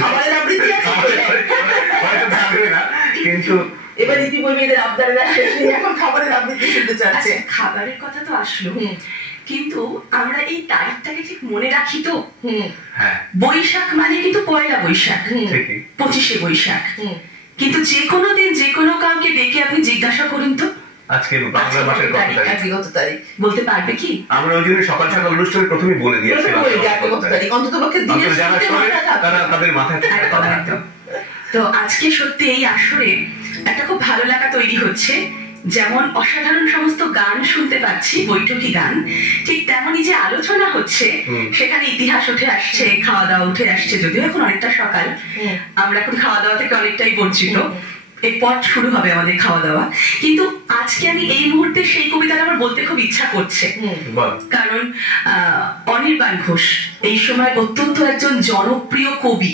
খাবারের আবৃত্তি আছে কিন্তু এবার ইতিপূর্বে আবদারের শেষ নেই, এখন খাবারের আবৃত্তি শুনতে চাচ্ছে। খাবারের কথা তো আসলো, কিন্তু আমরা এই তারিখটাকে ঠিক মনে রাখি তো। বৈশাখ মানে কিন্তু পয়লা বৈশাখ, 25শে বৈশাখ। কিন্তু যে কোনো দিন যে কোনো কাউকে ডেকে আপনি জিজ্ঞাসা করুন তো আজকে বাংলা মাসের কত তারিখ বলতে পারবে কি? আমরা ওই জন্য সকাল সকাল অনুষ্ঠানে প্রথমেই বলে দিয়েছি কত তারিখ, অন্তত পক্ষে দিনের তারা তাদের মাথায় থাকে। তো আজকে সত্যি এই আসরে একটা খুব ভালো লাগা তৈরি হচ্ছে। যেমন অসাধারণ সমস্ত গান শুনতে পাচ্ছি, বৈঠকি গান, ঠিক তেমনই যে আলোচনা হচ্ছে সেখানে ইতিহাস উঠে আসছে, খাওয়া দাওয়া উঠে আসছে। যদিও এখন অনেকটা সকাল, আমরা এখন খাওয়া দাওয়া থেকে অনেকটাই বঞ্চিত, এরপর শুরু হবে আমাদের খাওয়া দাওয়া। কিন্তু আজকে আমি এই মুহূর্তে সেই কবিতাটা আমার বলতে খুব ইচ্ছা করছে, কারণ অনির্বাণ ঘোষ এই সময় অত্যন্ত একজন জনপ্রিয় কবি।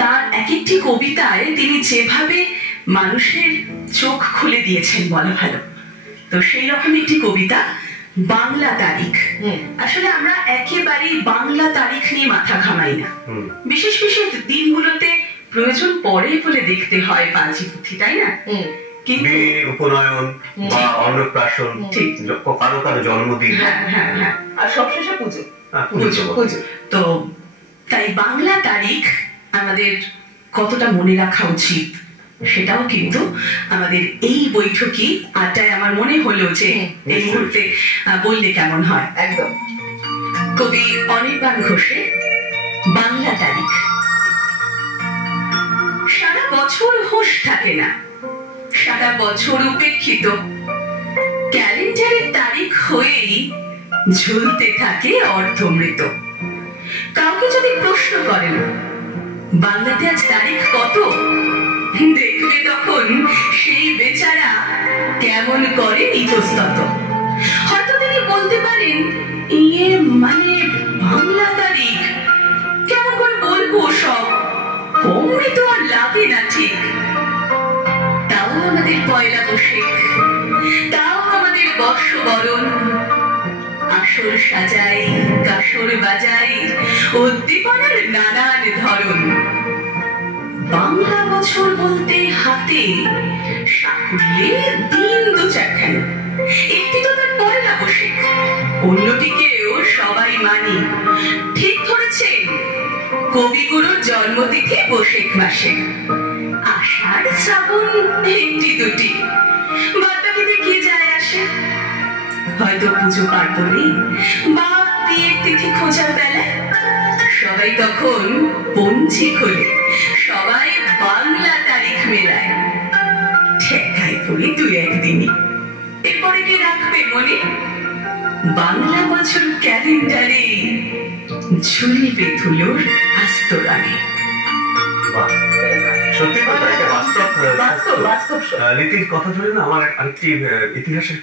তার এক একটি কবিতায় তিনি যেভাবে মানুষের চোখ খুলে দিয়েছেন বলা ভালো। তো সেই রকম একটি কবিতা বাংলা তারিখ। আসলে আমরা একেবারেই বাংলা তারিখ নিয়ে মাথা ঘামাই না, বিশেষ বিশেষ দিনগুলোতে প্রয়োজন পড়ে বলে দেখতে হয় পাঁচি পুঁথি, তাই না? কিন্তু উপনয়ন বা অন্নপ্রাশন, কারো কারো জন্মদিন, আর সবশেষে পুজো। তো তাই বাংলা তারিখ আমাদের কতটা মনে রাখা উচিত সেটাও কিন্তু আমাদের এই বৈঠকি আড্ডায় আমার মনে হলো যে এই মুহূর্তে বললে কেমন হয়। একদম। কবি অনির্বাণ ঘোষের বাংলা তারিখ। সারা বছর হুঁশ থাকে না, সারা বছর উপেক্ষিত, ক্যালেন্ডারের তারিখ হয়েই ঝুলতে থাকে অর্ধমৃত। কাউকে যদি প্রশ্ন করেন বাংলাতে আজ তারিখ কত, দেখবে তখন সেই বেচারা কেমন করে ইতস্তত। হয়তো তিনি বলতে পারেন, ইয়ে মানে বাংলা তারিখ কেমন করে বলবো, সব অমনি তো আর লাগে না ঠিক। তাও আমাদের পয়লা বৈশাখ, তাও আমাদের বর্ষবরণ, আসর সাজাই কাসর বাজাই, উদ্দীপনার নানান ধরন। বাংলা বছর বলতে হাতে সাকুল্যে দিন দু চারখানা, একটি তো তার পয়লা বৈশাখ, অন্যটিকেও সবাই মানি। ঠিক ধরেছেন, কবিগুরুর জন্মতিথি বৈশাখ মাসে, আষাঢ় শ্রাবণ একটি দুটি, বাদ বাকিতে কি যায় আসে। হয়তো পুজো পার্বণে বা বিয়ের তিথি খোঁজার বেলায় সবাই তখন পঞ্চি খোলে, সবাই বাংলা তারিখ মেলায়, ঠেকায় পড়ে দু একদিনই। এরপরে কে রাখবে মনে বাংলা বছর ক্যালেন্ডারে, ঝুলবে ধুলোর আস্তরণে। সত্যি কথা, বাস্তব রীতির কথা ধরে না আমার আরেকটি ইতিহাসের